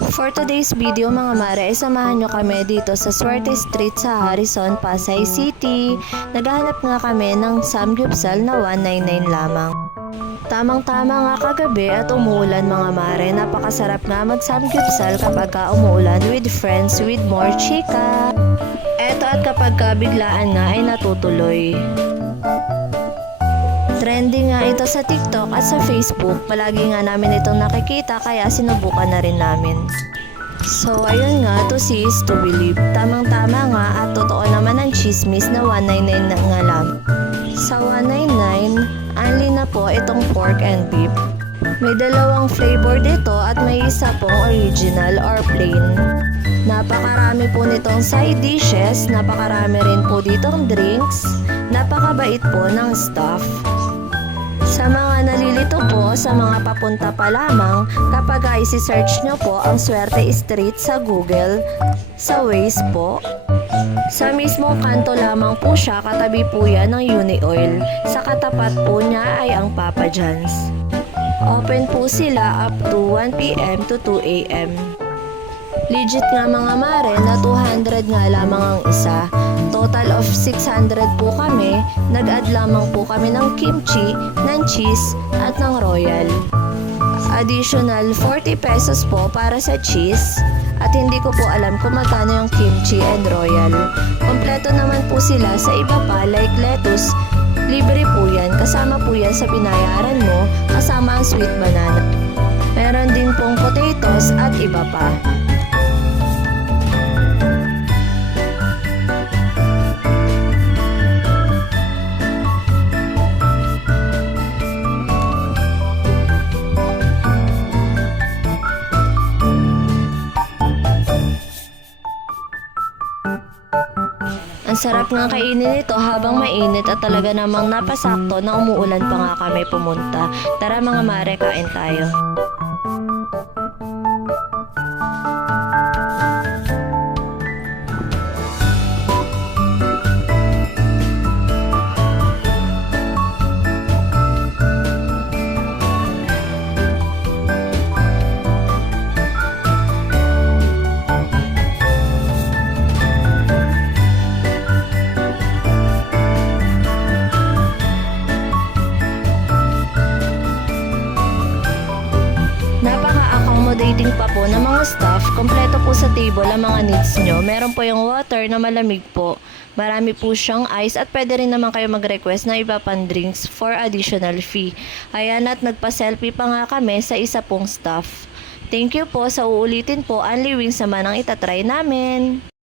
For today's video mga mare, ay samahan nyo kami dito sa Suerte Street sa Harrison, Pasay City. Naghahanap nga kami ng samgyupsal na 199 lamang. Tamang-tama nga kagabi at umuulan mga mare. Napakasarap nga mag-samgyupsal kapag umuulan with friends with more chika. Eto at kapag biglaan nga ay natutuloy. Trending nga ito sa TikTok at sa Facebook. Palagi nga namin itong nakikita kaya sinubukan na rin namin. So ayun nga, to see is to believe. Tamang-tama nga at totoo naman ang chismis na 199 na nga lang. Sa 199, only na po itong pork and beef. May dalawang flavor dito at may isa pong original or plain. Napakarami po nitong side dishes, napakarami rin po ditong drinks, napakabait po ng staff. Sa mga nalilito po, sa mga papunta pa lamang, kapag isi-search nyo po ang Suerte Street sa Google, sa Waze po, sa mismong kanto lamang po siya, katabi po yan ng Uni-Oil. Sa katapat po niya ay ang Papa John's. Open po sila up to 1 p.m. to 2 a.m. Legit nga mga mare na 200 nga lamang ang isa. Total of 600 po kami. Nag-add lamang po kami ng kimchi, ng cheese at ng royal. Additional 40 pesos po para sa cheese. At hindi ko po alam kung magkano yung kimchi and royal. Kompleto naman po sila sa iba pa like lettuce. Libre po yan. Kasama po yan sa binayaran mo. Kasama ang sweet banana. Meron din pong potatoes at iba pa. Ang sarap nga kainin ito habang mainit at talaga namang napasakto na umuulan pa nga kami pumunta. Tara mga mare, kain tayo. Napaka-accommodating pa po ng mga staff. Kompleto po sa table ang mga needs nyo. Meron po yung water na malamig po. Marami po siyang ice at pwede rin naman kayo mag-request na iba pang drinks for additional fee. Ayan at nagpa-selfie pa nga kami sa isa pong staff. Thank you po sa uulitin po. Only wings naman ang itatry namin.